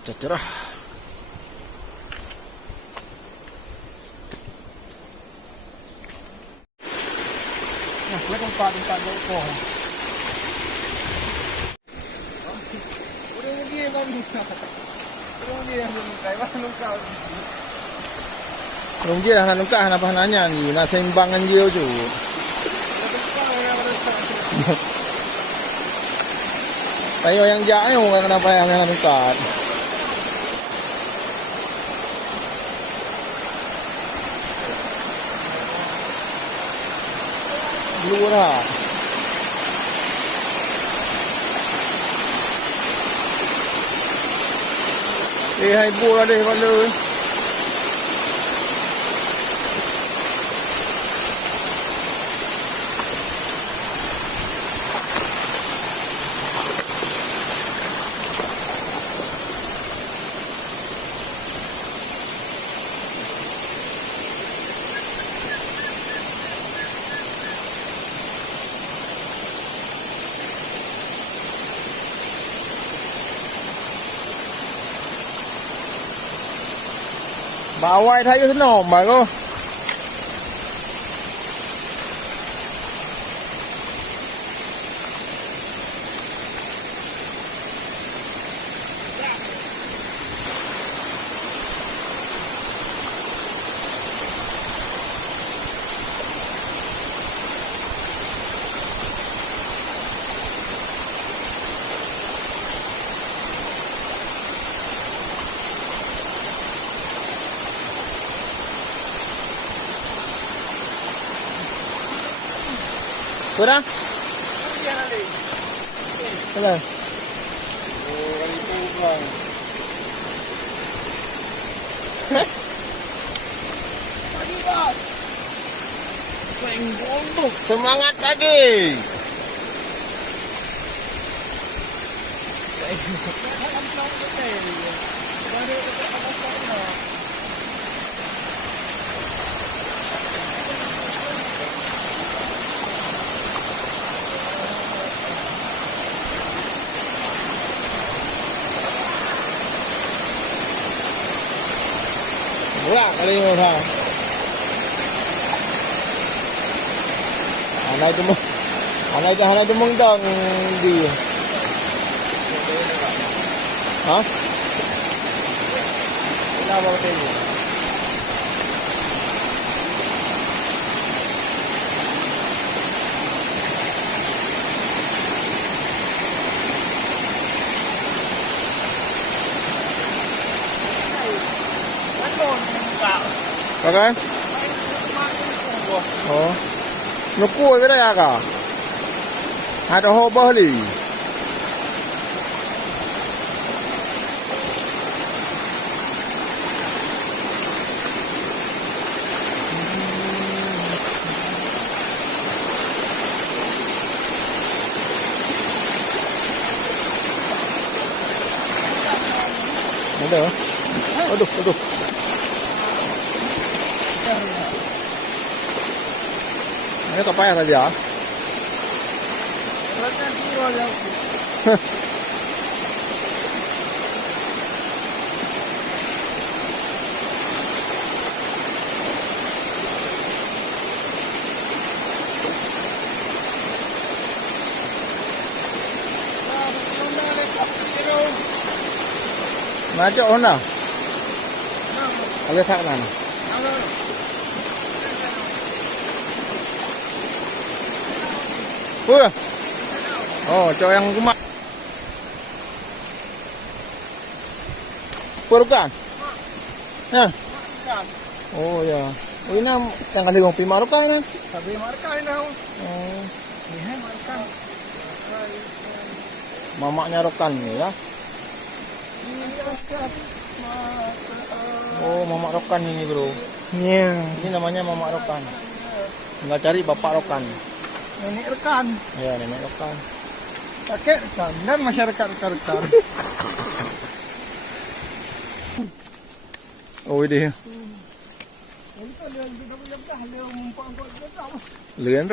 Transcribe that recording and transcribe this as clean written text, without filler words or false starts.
Cuaca cerah. Nah, lihat tempat gokong. Udah dia bang. Udah dia nungkai bang nungkau. Rong dia nak nungkah nak nanya ni, nak sembangan dia tu. Tayo yang jauh yang kenapa yang nungkat. Luar. Hai bola deh kalau. Bà quay thấy cái nổ mà cô. Sudah? Sudah. Semangat lagi. Bulan kali ini dah. Anak itu mengdang di. Hah? Kenapa betul? Kakak? Oh, nukul ke dah kak? Ada hobah li. Ada? Aduh. Ini tak payah saja. Macam mana? Ada tak mana? Oh, cowok yang rumah. Bukan? Ya. Oh ya. Oh ini yang kali ngopi marukan kan? Tapi marukan ini. Oh. Ini marukan. Mamaknya rokan ya. Oh, mamak rokan ini, bro. Iya. Ini namanya mamak rokan. Nggak cari bapak rokan. Nenek rekan. Ya, nenek rekan. Kakek rekan dan masyarakat rekan-rekan. Oh, ini. Lian